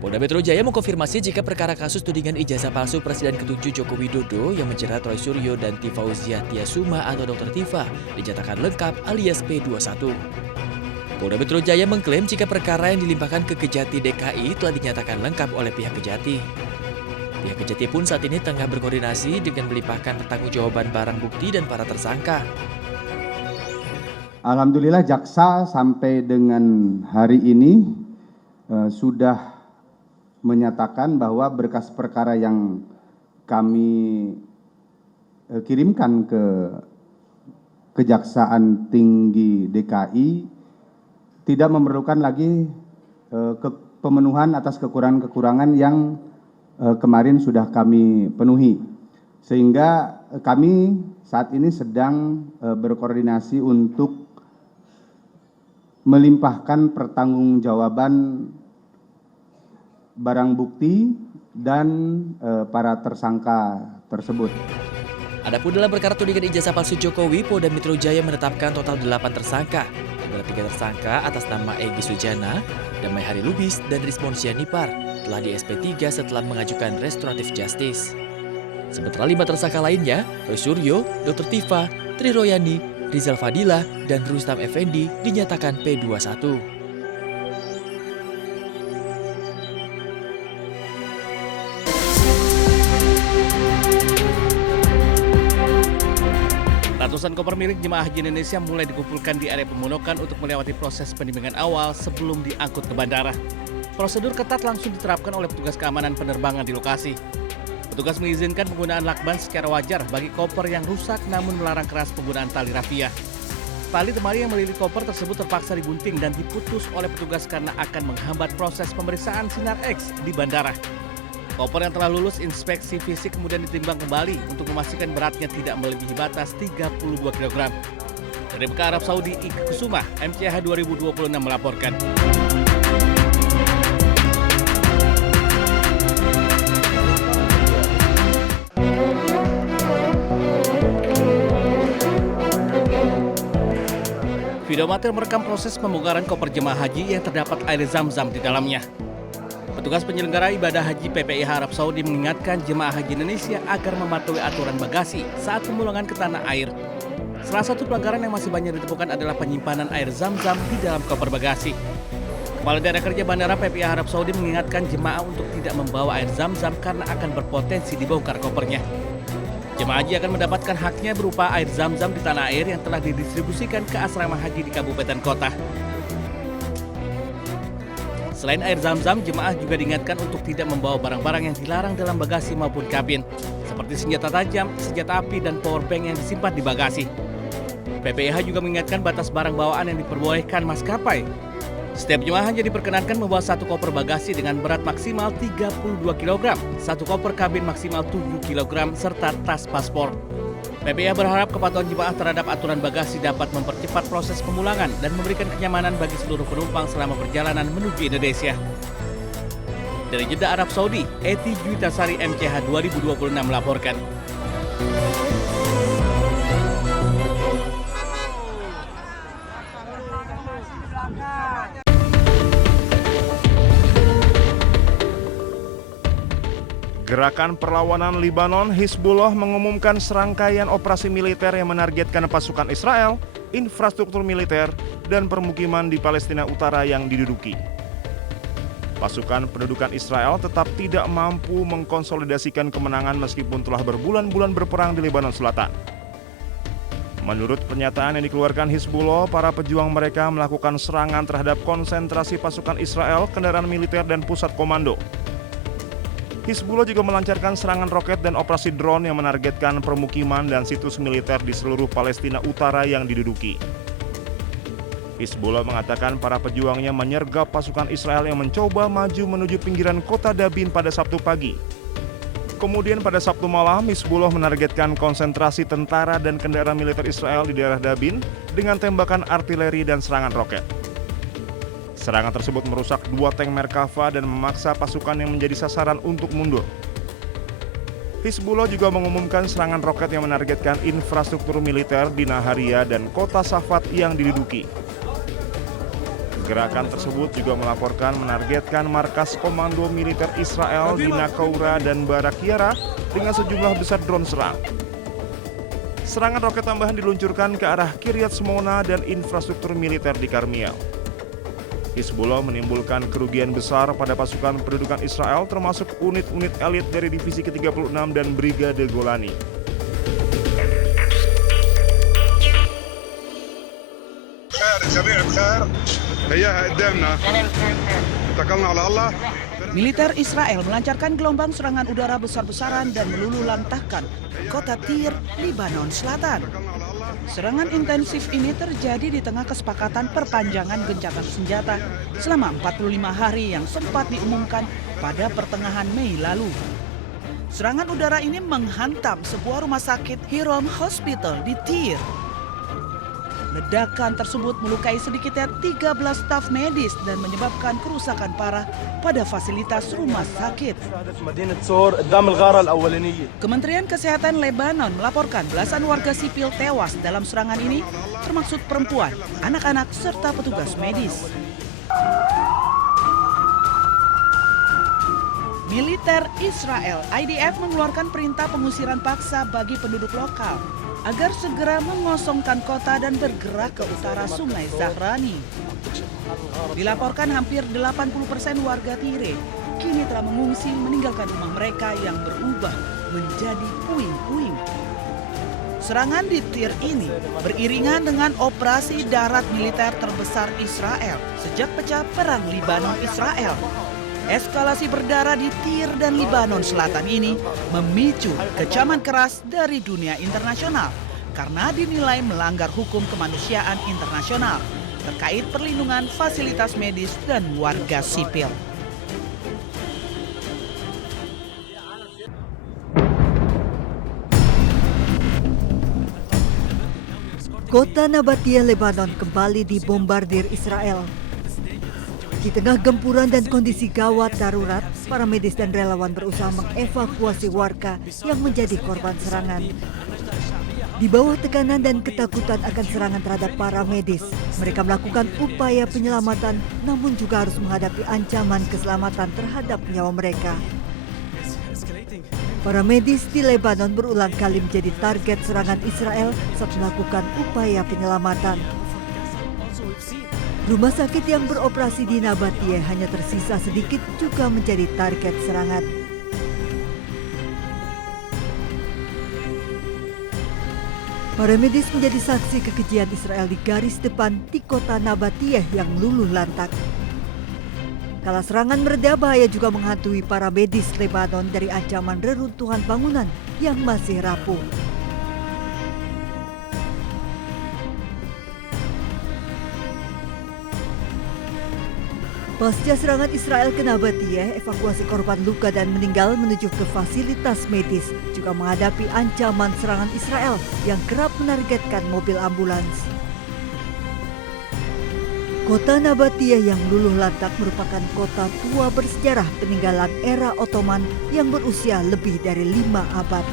Polda Metro Jaya mengkonfirmasi jika perkara kasus tudingan ijazah palsu Presiden ke-7 Joko Widodo yang menjerat Roy Suryo dan Tifauziah Tiasuma atau Dr. Tifa dinyatakan lengkap alias P21. Polda Metro Jaya mengklaim jika perkara yang dilimpahkan ke Kejati DKI telah dinyatakan lengkap oleh pihak Kejati. Pihak Kejati pun saat ini tengah berkoordinasi dengan melimpahkan pertanggungjawaban barang bukti dan para tersangka. Alhamdulillah jaksa sampai dengan hari ini sudah menyatakan bahwa berkas perkara yang kami kirimkan ke Kejaksaan Tinggi DKI tidak memerlukan lagi pemenuhan atas kekurangan-kekurangan yang kemarin sudah kami penuhi. Sehingga kami saat ini sedang berkoordinasi untuk melimpahkan pertanggungjawaban barang bukti dan para tersangka tersebut. Adapun dalam perkara tudingan ijazah palsu Jokowi, Polda Metro Jaya menetapkan total 8 tersangka. Di 3 tersangka atas nama Egy Sujana, Damai Hari Lubis, dan Rizmon Sianipar telah di SP3 setelah mengajukan restoratif justice. Sementara 5 tersangka lainnya, Roy Suryo, Dr. Tifa, Tri Royani, Rizal Fadila, dan Rustam Effendi dinyatakan P21. Ratusan koper milik jemaah haji Indonesia mulai dikumpulkan di area pemondokan untuk melewati proses penimbangan awal sebelum diangkut ke bandara. Prosedur ketat langsung diterapkan oleh petugas keamanan penerbangan di lokasi. Petugas mengizinkan penggunaan lakban secara wajar bagi koper yang rusak namun melarang keras penggunaan tali rafia. Tali temali yang melilit koper tersebut terpaksa digunting dan diputus oleh petugas karena akan menghambat proses pemeriksaan sinar X di bandara. Koper yang telah lulus inspeksi fisik kemudian ditimbang kembali untuk memastikan beratnya tidak melebihi batas 32 kg. Dari Mekah, Arab Saudi, Ika Kusuma, MCH 2026 melaporkan. Video amatir merekam proses pembongkaran koper jemaah haji yang terdapat air zam-zam di dalamnya. Petugas penyelenggara ibadah haji PPIH Arab Saudi mengingatkan jemaah haji Indonesia agar mematuhi aturan bagasi saat pemulangan ke tanah air. Salah satu pelanggaran yang masih banyak ditemukan adalah penyimpanan air zam-zam di dalam koper bagasi. Kepala Daerah Kerja Bandara PPIH Arab Saudi mengingatkan jemaah untuk tidak membawa air zam-zam karena akan berpotensi dibongkar kopernya. Jemaah haji akan mendapatkan haknya berupa air zam-zam di tanah air yang telah didistribusikan ke asrama haji di kabupaten kota. Selain air zam-zam, jemaah juga diingatkan untuk tidak membawa barang-barang yang dilarang dalam bagasi maupun kabin, seperti senjata tajam, senjata api, dan powerbank yang disimpan di bagasi. PPIH juga mengingatkan batas barang bawaan yang diperbolehkan maskapai. Setiap jemaah hanya diperkenankan membawa 1 koper bagasi dengan berat maksimal 32 kg, 1 koper kabin maksimal 7 kg, serta tas paspor. PPIH berharap kepatuhan jemaah terhadap aturan bagasi dapat mempercepat proses pemulangan dan memberikan kenyamanan bagi seluruh penumpang selama perjalanan menuju Indonesia. Dari Jeddah, Arab Saudi, Eti Juitasari, MCH 2026 melaporkan. Gerakan Perlawanan Libanon Hizbullah mengumumkan serangkaian operasi militer yang menargetkan pasukan Israel, infrastruktur militer, dan permukiman di Palestina Utara yang diduduki. Pasukan pendudukan Israel tetap tidak mampu mengkonsolidasikan kemenangan meskipun telah berbulan-bulan berperang di Lebanon Selatan. Menurut pernyataan yang dikeluarkan Hizbullah, para pejuang mereka melakukan serangan terhadap konsentrasi pasukan Israel, kendaraan militer, dan pusat komando. Hizbullah juga melancarkan serangan roket dan operasi drone yang menargetkan permukiman dan situs militer di seluruh Palestina Utara yang diduduki. Hizbullah mengatakan para pejuangnya menyergap pasukan Israel yang mencoba maju menuju pinggiran kota Dabin pada Sabtu pagi. Kemudian pada Sabtu malam, Hizbullah menargetkan konsentrasi tentara dan kendaraan militer Israel di daerah Dabin dengan tembakan artileri dan serangan roket. Serangan tersebut merusak 2 tank Merkava dan memaksa pasukan yang menjadi sasaran untuk mundur. Hizbullah juga mengumumkan serangan roket yang menargetkan infrastruktur militer di Naharia dan kota Safat yang diduduki. Gerakan tersebut juga melaporkan menargetkan markas komando militer Israel di Naqoura dan Barak Yara dengan sejumlah besar drone serang. Serangan roket tambahan diluncurkan ke arah Kiryat Shmona dan infrastruktur militer di Karmiel. Hizbullah menimbulkan kerugian besar pada pasukan pendudukan Israel termasuk unit-unit elit dari Divisi ke-36 dan Brigade Golani. Militer Israel melancarkan gelombang serangan udara besar-besaran dan meluluhlantahkan kota Tyre, Lebanon Selatan. Serangan intensif ini terjadi di tengah kesepakatan perpanjangan gencatan senjata selama 45 hari yang sempat diumumkan pada pertengahan Mei lalu. Serangan udara ini menghantam sebuah rumah sakit Hiram Hospital di Tyre. Ledakan tersebut melukai sedikitnya 13 staf medis dan menyebabkan kerusakan parah pada fasilitas rumah sakit. Kementerian Kesehatan Lebanon melaporkan belasan warga sipil tewas dalam serangan ini, termasuk perempuan, anak-anak, serta petugas medis. Militer Israel, IDF, mengeluarkan perintah pengusiran paksa bagi penduduk lokal agar segera mengosongkan kota dan bergerak ke utara Sungai Zahrani. Dilaporkan hampir 80% warga Tyre kini telah mengungsi meninggalkan rumah mereka yang berubah menjadi puing-puing. Serangan di Tyre ini beriringan dengan operasi darat militer terbesar Israel sejak pecah perang Lebanon-Israel. Eskalasi berdarah di Tyre dan Lebanon Selatan ini memicu kecaman keras dari dunia internasional karena dinilai melanggar hukum kemanusiaan internasional terkait perlindungan fasilitas medis dan warga sipil. Kota Nabatia, Lebanon kembali dibombardir Israel. Di tengah gempuran dan kondisi gawat darurat, para medis dan relawan berusaha mengevakuasi warga yang menjadi korban serangan. Di bawah tekanan dan ketakutan akan serangan terhadap para medis, mereka melakukan upaya penyelamatan namun juga harus menghadapi ancaman keselamatan terhadap nyawa mereka. Para medis di Lebanon berulang kali menjadi target serangan Israel saat melakukan upaya penyelamatan. Rumah sakit yang beroperasi di Nabatie hanya tersisa sedikit juga menjadi target serangan. Para medis menjadi saksi kekejian Israel di garis depan di kota Nabatie yang luluh lantak. Kala serangan mereda, bahaya juga menghantui para medis Lebanon dari ancaman reruntuhan bangunan yang masih rapuh. Pasca serangan Israel ke Nabatie, evakuasi korban luka dan meninggal menuju ke fasilitas medis juga menghadapi ancaman serangan Israel yang kerap menargetkan mobil ambulans. Kota Nabatie yang luluh lantak merupakan kota tua bersejarah peninggalan era Ottoman yang berusia lebih dari 5 abad.